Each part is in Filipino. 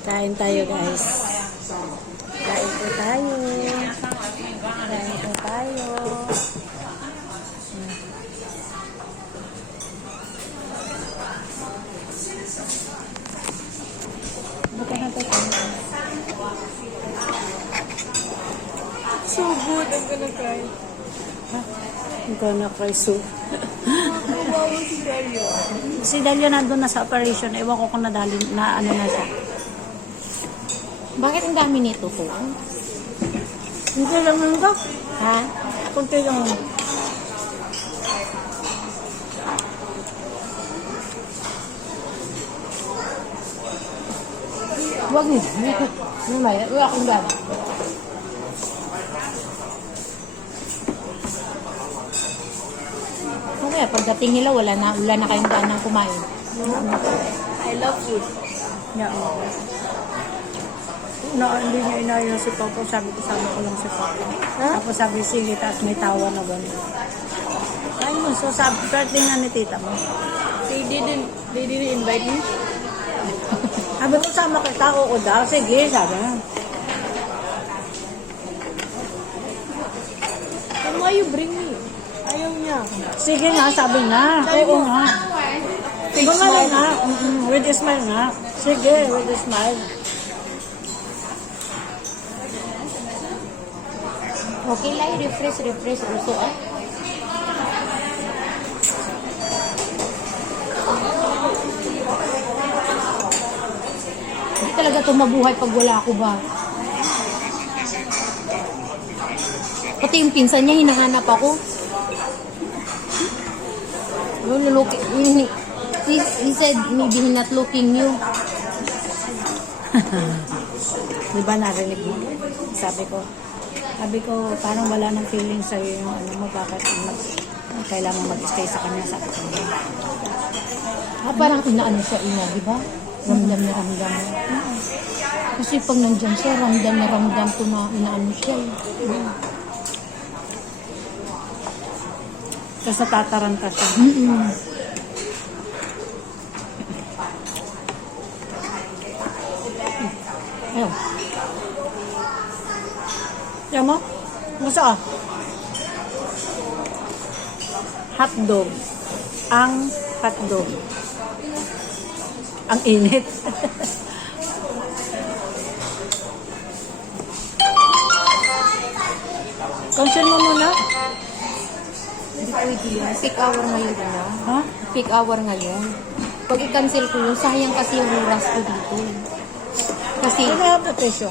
Kain tayo, guys. Kain po tayo. Kain po tayo. Buka na tayo. So good, I'm gonna cry. I'm gonna cry soon. Wow, si Dario. Si Dalia nandun na sa operation. Ewan ko kung nadali na ano na siya. Bakit ang dami nito po? Kunti lang lang ba? Ha? Kunti lang lang. Huwag niyo. Mamaya, wala akong gana. Mamaya, pagdating nila, wala na kayong ganang kumain. I love food. Yeah, oo. Hindi niya inayon si Papa. Sabi ko, sama ko lang si Papa. Tapos sabi, sige, tapos may tawa na gano'n. Ay mo, so sabi, birthday nga ni tita mo. They didn't invite me. Sabi ko, sama kita, oo daw. Sige, sabi na. Then why you bring me? Ayaw niya. Sige nga, sabi nga. Sabi Oo mo. nga. Bumalik nga. With a smile nga. Sige, with a smile. Okay lang, refresh also ah. Hindi talaga ito mabuhay pag wala ako ba. Pati yung pinsan niya, hinahanap ako. He said, maybe he's not looking you. Di ba narinig mo? Sabi ko, parang wala nang feeling sa'yo yung ano mo, bakit kailangan mag-stay sa kanya, sabi ko. Parang inaano siya, di ba? Ramdam na ramdam. Kasi pag nandyan siya, ramdam na ramdam ko na inaano siya. Tapos natataranta siya. Ayun. Yan mo? Gusto ka? Hotdog. Ang hotdog. Ang init. Consume mo muna. Hindi pwede yun. Peak hour ngayon, ano? Ha? Peak hour ngayon. Pag i-cancel ko yun, sayang kasi yung oras ko dito. Kasi, Ano yung presyo?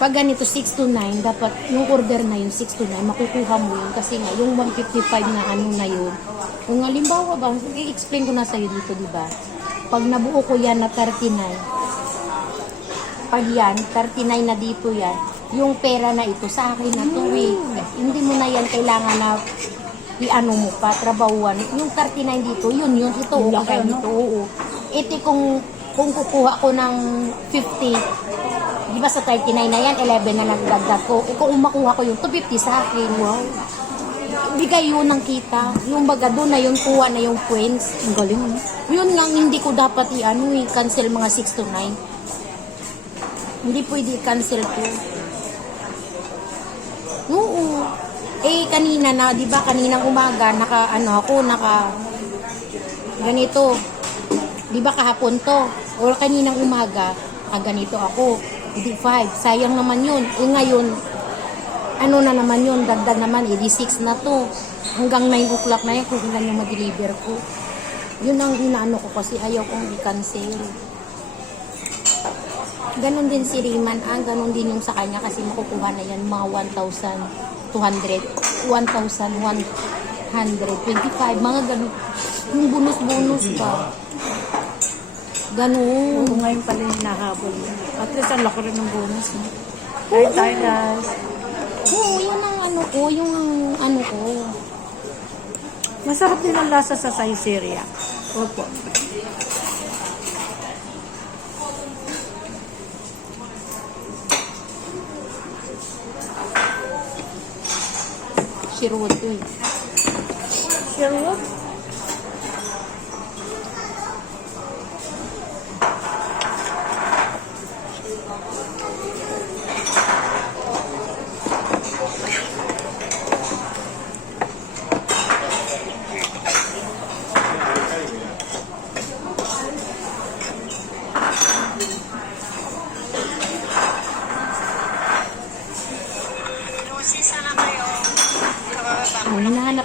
pag ganito 6 to 9, dapat yung order na yun 6 to 9, makukuha mo yun. Kasi nga, yung 155 na ano na yun, kung halimbawa ba, i-explain ko na sa'yo dito, di ba? Pag nabuo ko yan na 39, pag yan, 39 na dito yan, yung pera na ito sa akin na to eh. Hindi mo na yan kailangan na i-ano mo pa, trabahuan. Yung 39 dito, yun, ito, Yung okay, laki, ano? dito, oo. Ito kung kukuha ko ng 50, di ba sa 39 na yan, 11 na nagdagdag ko. Kung makuha ko yung 250 sa akin, wow. Bigay yun ng kita. Yung baga doon na yun, kuha na yung points. Ang galing, ano? Yun nga, hindi ko dapat i-cancel mga 6 to 9. Hindi pwede i-cancel ko. Oo. Kanina na, di ba, kaninang umaga, ganito. Di ba kahapon to? Or kaninang umaga, ganito ako. Hindi 5. Sayang naman yun. Ngayon, ano na naman yun, dagdag naman, 6 na to. Hanggang 9 o'clock na yan, kung ilan yung ma-deliver ko. Yun ang inaano ko kasi ayaw kong i-cancel. Ganon din si Riman, ganon din yung sa kanya kasi makukuha na yan mga 1,200, 1,125, mga ganon. Yung bonus pa. Ganon. Oo, ngayon pala yung nahabol. At least ang laki rin ng bonus. No? Kain tayo, guys. Oo, yun ang ano ko. Masarap din ang lasa sa Saizeriya. Opo. Sherwood to eh. Sherwood?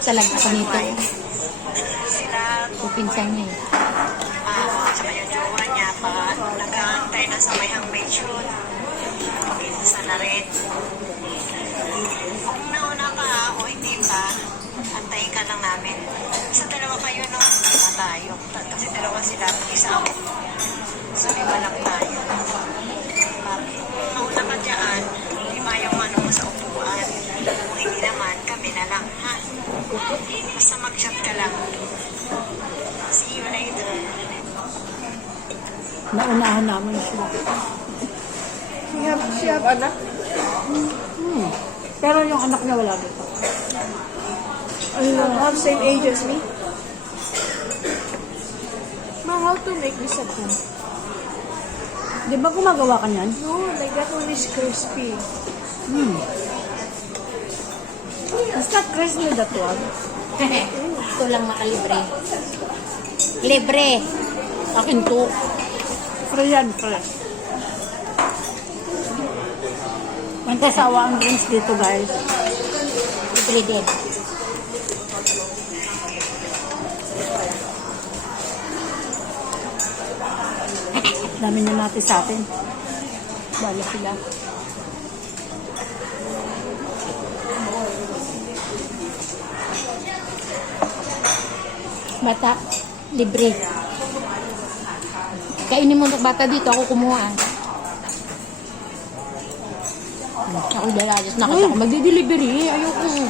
Salag ako nito. Sila Pupinsan niya eh. sa yung jowa niya pa nag-aantay na sa may hangmensyon. Pinsa na rin. Kung nauna ka o hindi pa, antayin ka lang namin. Sa dalawa kayo, no? Lima tayo. Kasi dalawa sila, isa ako. So, lima lang tayo. Kung nauna ka dyan, lima yung ano mo sa upuan. Kung hindi naman, kami na lang, ha? Basta mag-chat ka lang. See you later. Naunahan namin siya. She have anak? Pero yung anak niya wala dito. Have same age as me? Ma, how to make this at home? Di ba gumagawa ka niyan? No, like that one is crispy. It's not crispy that one. Ito lang makalibre. Libre. Akin to. Free yan, free. May kasawa ang drinks dito, guys. Libre din. Dami na natin sa atin. Bala sila. Bata, libre. Kainin mo ng bata dito, ako kumuha. Ako dalalas na kasi ako magdi-delivery. Ayoko.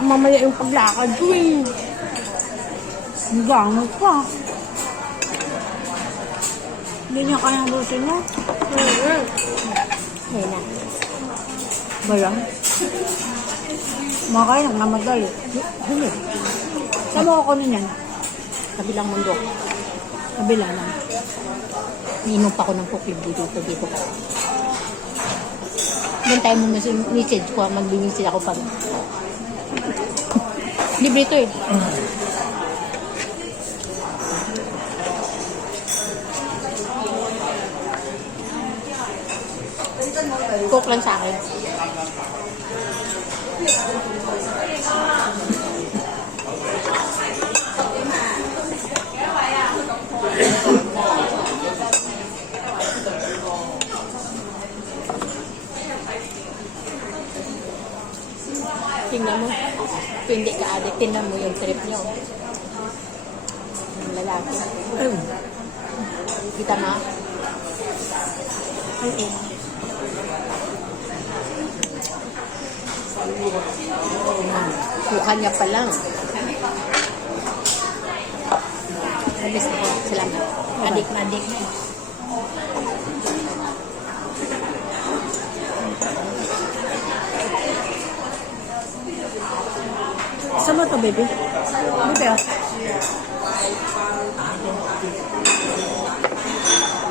Mamaya yung paglakad ko eh. Ang gamot pa. Hindi niya kayang busin mo. Ayun na. Ba yan? Mga kaya namadali. Hindi. Saan mo ako niyan? Kabilang mundo. Kabila lang. Niinom pa ako ng kuklib dito pa. Doon tayo mo message ko, mag-message ako pag libre ito eh. Coke lang sa akin. Tingnan mo. Kung hindi ka addict, tingnan mo yung trip niyo. Yung lalaki. Kita mo? Kuha niya pa lang. Alis ako. Salamat. Adik na adik. Saan mo ito, baby? Baby, oh.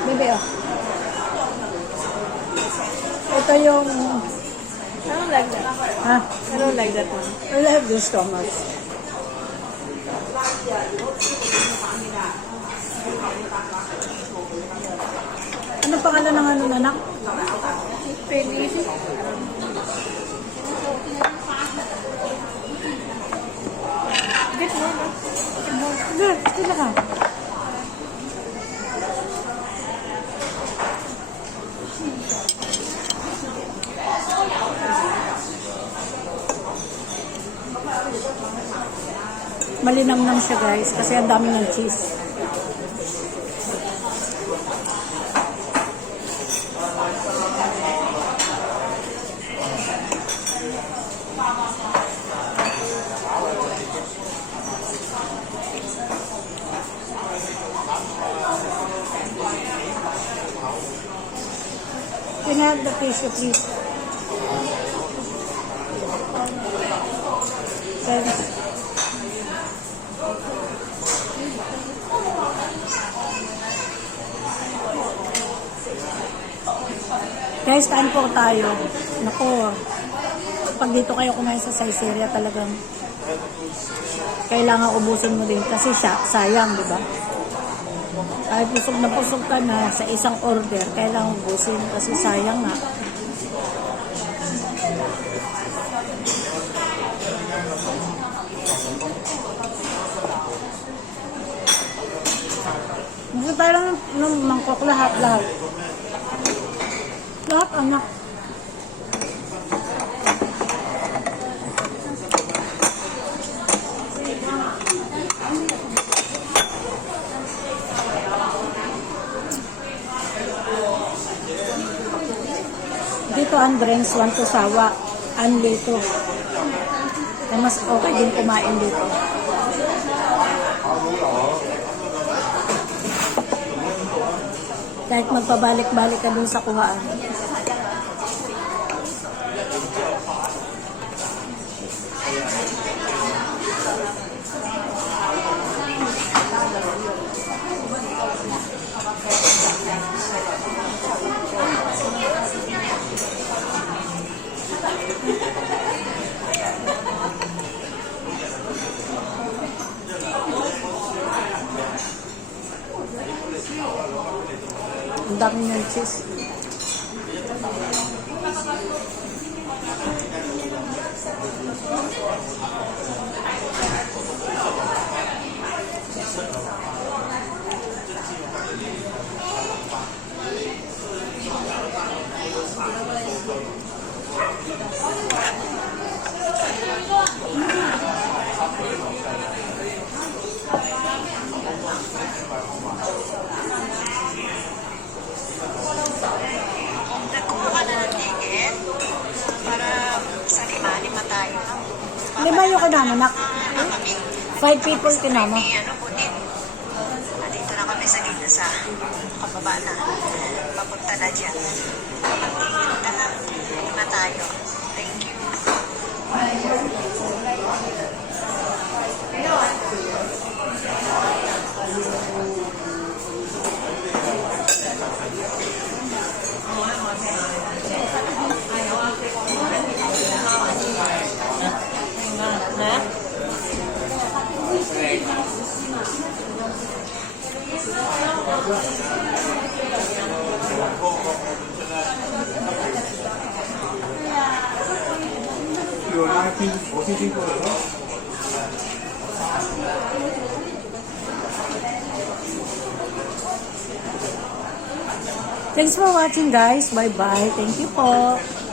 Baby, oh. Ito yung... I don't like that. Ha? I don't like that one. I love this so much. Ano pangalan ng ano, anak? Feliz. Get more, no? Good, sila ka. Malinamnam siya, guys, kasi ang dami ng cheese. Can I have the tissue, please? Thanks. Guys, kain po tayo. Naku, pag dito kayo kumain sa Saiseria, talagang kailangan ubusin mo din kasi siya, sayang, di ba? Kahit pusog ka na sa isang order, kailangan ubusin kasi sayang nga. Kaya lang nung mangkok lahat. Lahat, anak. Dito ang drinks, one to sawa. Anli to. Kaya mas okay din kumain dito. Kahit magpabalik-balik ka dun sa kuhaan. Ang dami ng cheese. Nagkumuha na ng ticket para sa lima tayo. Lima yung kinama, nak. Kami. 5 people kinama. May bunin. Dito na kami sa gitna sa kababa na. Papunta na dyan. Punta na. Lima tayo. Thank you. Thanks for watching, guys. Bye-bye. Thank you po.